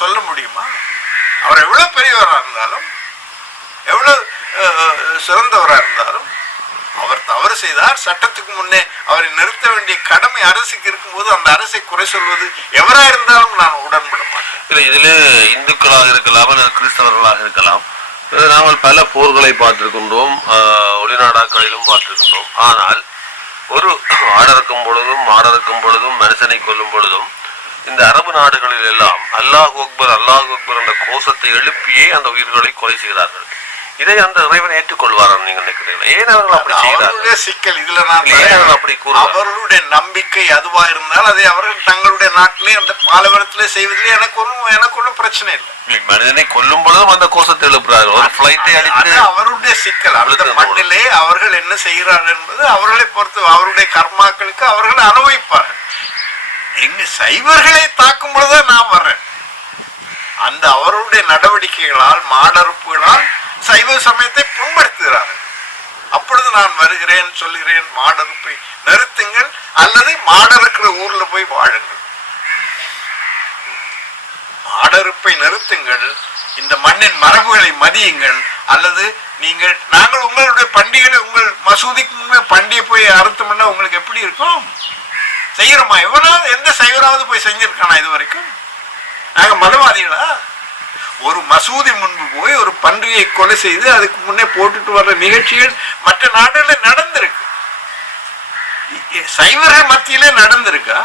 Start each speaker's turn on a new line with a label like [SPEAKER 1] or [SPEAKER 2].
[SPEAKER 1] சொல்ல முடியுமா? அவர் எவ்வளவு பெரியவராக இருந்தாலும் எவ்வளவு சிறந்தவராக இருந்தாலும் அவர் தவறு செய்தார். சட்டத்துக்கு முன்னே அவரை நிறுத்த வேண்டிய கடமை அரசுக்கு இருக்கும்போது அந்த அரசை குறை சொல்வது எவராக இருந்தாலும் நான் உடன்பட மாட்டேன்.
[SPEAKER 2] இல்லை இதில் இந்துக்களாக இருக்கலாம் கிறிஸ்தவர்களாக இருக்கலாம். நாங்கள் பல போர்களை பார்த்திருக்கின்றோம் ஒளிநாடாக்களிலும் பார்த்துருக்கின்றோம் பார்த்திருக்கின்றோம். ஆனால் ஒரு ஆடறுக்கும் பொழுதும் மாடறுக்கும் பொழுதும் மனுஷனை கொல்லும் பொழுதும் இந்த அரபு நாடுகளில் எல்லாம் அல்லாஹ் அக்பர் அல்லாஹ் அக்பர் என்ற கோஷத்தை எழுப்பியே அந்த உயிர்களை கொலை செய்கிறார்கள். இதை அந்த இறைவன் ஏற்றுக்கொள்வார் நீங்க நினைக்கிறீங்களா ஏன் அவர்கள் அப்படி செய்கிறார்கள்?
[SPEAKER 1] சிக்கல் இதுல நான்
[SPEAKER 2] அவர்கள் அப்படி கூறுவார்
[SPEAKER 1] அவர்களுடைய நம்பிக்கை அதுவா இருந்தால் அதை அவர்கள் தங்களுடைய நாட்டிலே அந்த பாலைவனத்திலே செய்வதிலே எனக்கு ஒன்றும் எனக்கு ஒன்றும் பிரச்சனை இல்லை.
[SPEAKER 2] மனிதனை கொல்லும் பொழுதும் அந்த கோஷத்தை எழுப்புறார்கள் ஒரு பிளைட்டை அடித்து
[SPEAKER 1] அவருடைய சிக்கல். அந்த மண்ணிலே அவர்கள் என்ன செய்கிறார்கள் என்பது அவர்களை பொறுத்து அவருடைய கர்மாக்களுக்கு அவர்கள் அனுபவிப்பார்கள். எங்க சைவர்களை தாக்கும் பொழுதுதான் நான் வர்றேன். அந்த அவருடைய நடவடிக்கைகளால் மாடறுப்புகளால் சைவ சமயத்தை புண்படுத்துகிறார்கள் அப்பொழுது நான் வருகிறேன் சொல்கிறேன் மாடறுப்பை நிறுத்துங்கள் அல்லது மாடறுக்கிற ஊர்ல போய் வாழுங்கள். மாடறுப்பை நிறுத்துங்கள் இந்த மண்ணின் மரபுகளை மதியுங்கள் அல்லது நீங்கள் நாங்கள் உங்களுடைய பண்டிகைகளை உங்கள் மசூதிக்கு முன்னே பண்டிகை போய் அறுத்தோம்னா உங்களுக்கு எப்படி இருக்கும்? செய்யறோமா எவனாவது எந்த சைவராவது போய் செஞ்சிருக்கானா இது வரைக்கும் நாங்க மதவாதிகளா? ஒரு மசூதி முன்பு போய் ஒரு பன்றியை கொலை செய்து அதுக்கு முன்னே போட்டுட்டு வர்ற நிகழ்ச்சிகள் மற்ற நாடுகளில் நடந்திருக்கு. சைவர்கள் மத்தியிலே நடந்திருக்கா?